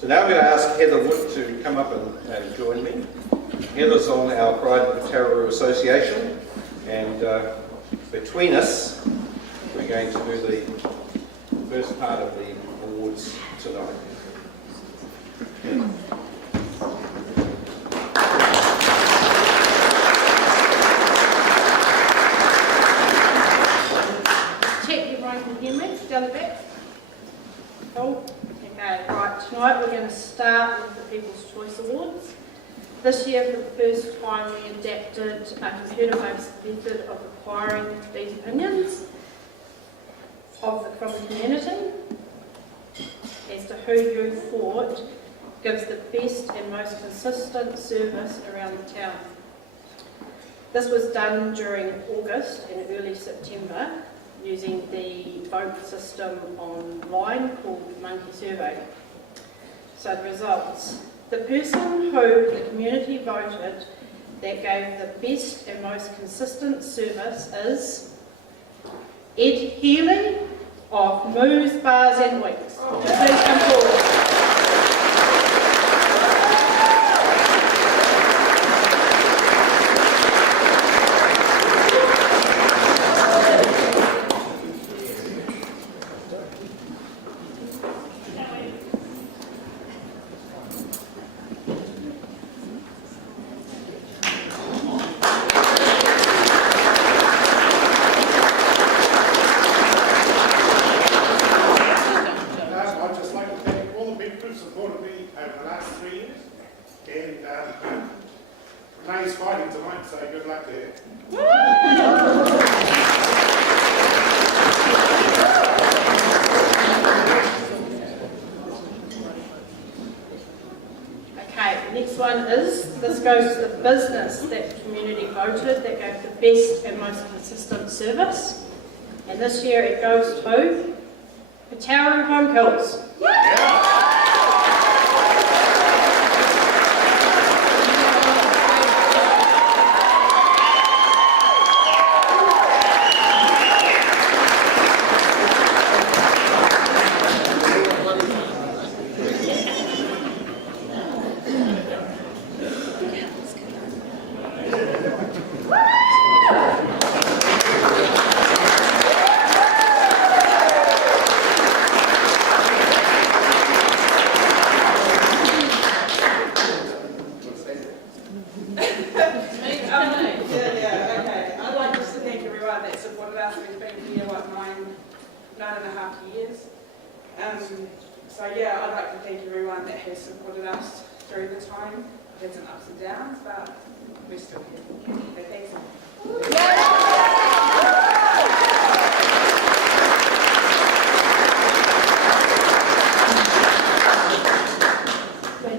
So now I'm going to ask Heather Wood to come up and join me. Heather's on our Pride of Putaruru Association, and between us we're going to do the first part of the awards tonight. Check everyone can hear me down the back. Cool. Okay, right, tonight we're going to start with the People's Choice Awards. This year, for the first time, we adapted a computer-based method of acquiring these opinions from the community as to who you thought gives the best and most consistent service around the town. This was done during August and early September using the vote system online called Monkey Survey. So the results. The person who the community voted that gave the best and most consistent service is Ed Healy of Moose Bars and Weeks. Please come forward. Goes to the business that the community voted that gave the best and most consistent service, and this year it goes to Putaruru Home Hills.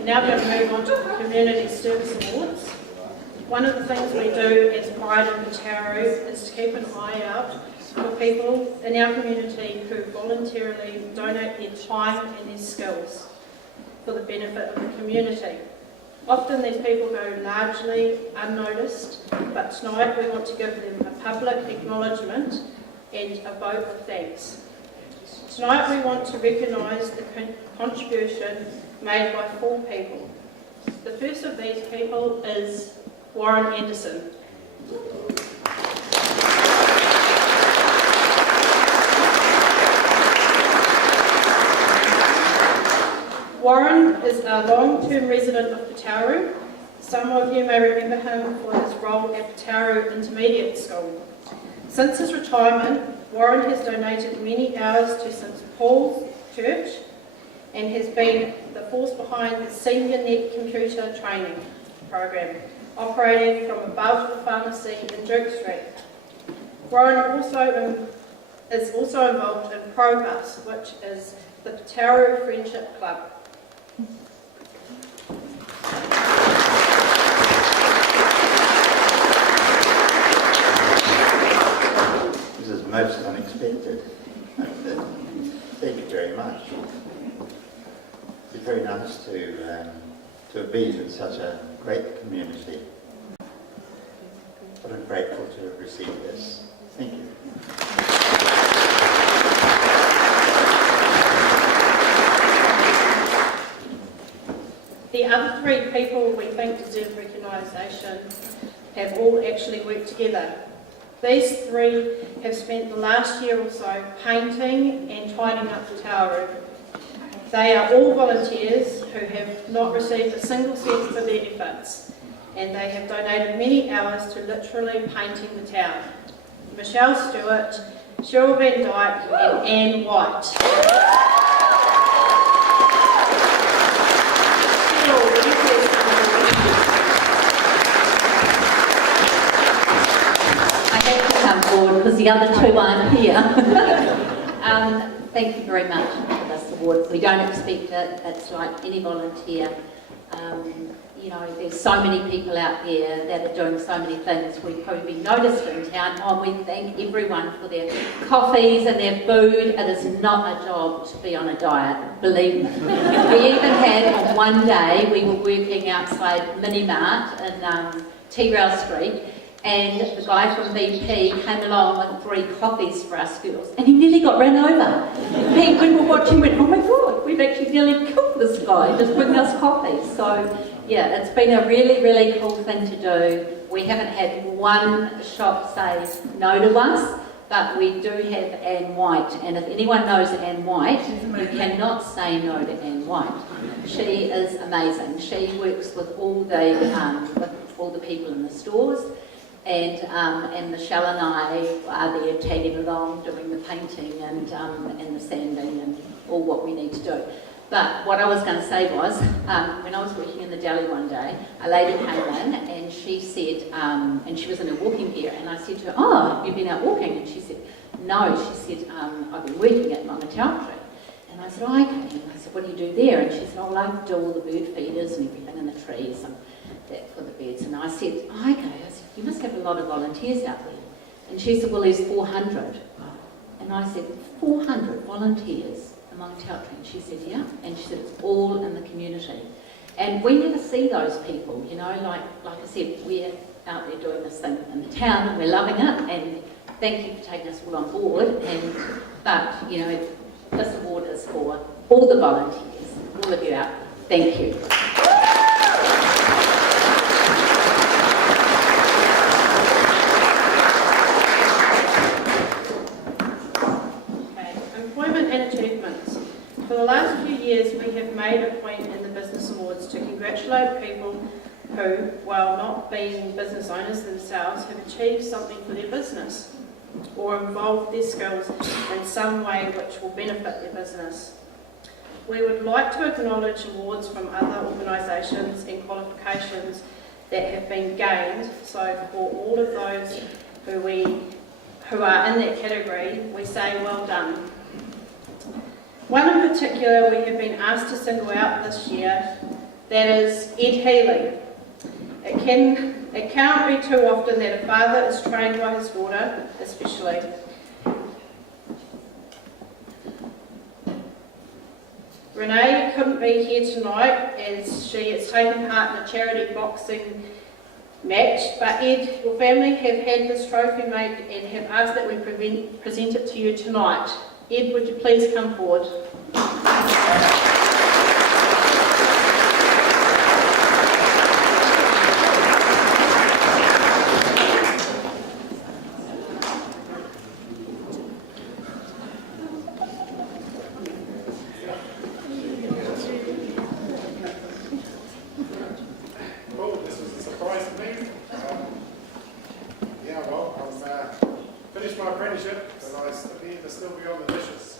Now going to move on to the Community Service Awards. One of the things we do as Pride of Putaruru is to keep an eye out for people in our community who voluntarily donate their time and their skills for the benefit of the community. Often these people go largely unnoticed, but tonight we want to give them a public acknowledgement and a vote of thanks. Tonight we want to recognise the contribution made by 4 people. The first of these people is Warren Anderson. Warren is a long-term resident of Putaruru. Some of you may remember him for his role at Putaruru Intermediate School. Since his retirement, Warren has donated many hours to St Paul's Church and has been the force behind the Senior Net Computer Training Program, operating from above the pharmacy in Duke Street. Warren is also involved in ProBus, which is the Putaruru Friendship Club. This is most unexpected. Thank you very much. It's very nice to have been in such a great community. But I'm grateful to have received this. Thank you. The other 3 people we think deserve recognition have all actually worked together. These 3 have spent the last year or so painting and tidying up the tower room. They are all volunteers who have not received a single cent for their efforts, and they have donated many hours to literally painting the town. Michelle Stewart, Cheryl Van Dyke and Anne White. Cheryl, will you please come I have to come forward because the other 2 aren't here. Thank you very much for this award. We don't expect it. It's like any volunteer. You know, there's so many people out there that are doing so many things. We've probably been noticed in town. We thank everyone for their coffees and their food. It is not a job to be on a diet, believe me. We even had, on one day, we were working outside Mini Mart in T-Rail Street, and the guy from PiP came along with 3 coffees for us girls, and he nearly got run over. We were watching, went, oh my God, we've actually nearly killed this guy just bringing us coffees. So yeah, it's been a really, really cool thing to do. We haven't had one shop say no to us, but we do have Anne White, and if anyone knows Anne White, you cannot say no to Anne White. She is amazing. She works with all the people in the stores. And Michelle and I are there tagging along, doing the painting and the sanding and all what we need to do. But what I was going to say was, when I was working in the deli one day, a lady came in and she said, and she was in her walking gear, and I said to her, oh, you've been out walking? And she said, no. She said, I've been working at Mama Tree. And I said, oh, okay. And I said, what do you do there? And she said, oh, I do all the bird feeders and everything in the trees and that for the birds. And I said, oh, okay. I said, you must have a lot of volunteers out there. And she said, well, there's 400. And I said, 400 volunteers among Tautri? And she said, yeah. And she said, it's all in the community. And we never see those people, you know, like I said, we're out there doing this thing in the town and we're loving it, and thank you for taking us all on board. But, you know, this award is for all the volunteers, all of you out there. Thank you. For the last few years, we have made a point in the Business Awards to congratulate people who, while not being business owners themselves, have achieved something for their business or involved their skills in some way which will benefit their business. We would like to acknowledge awards from other organisations and qualifications that have been gained. So for all of those who are in that category, we say well done. One in particular we have been asked to single out this year, that is Ed Healy. It can't be too often that a father is trained by his daughter, especially. Renee couldn't be here tonight as she is taking part in a charity boxing match, but Ed, your family have had this trophy made and have asked that we present it to you tonight. Ed, would you please come forward? Well, this was a surprise to me. Finished my apprenticeship and I appear to still be on the dishes.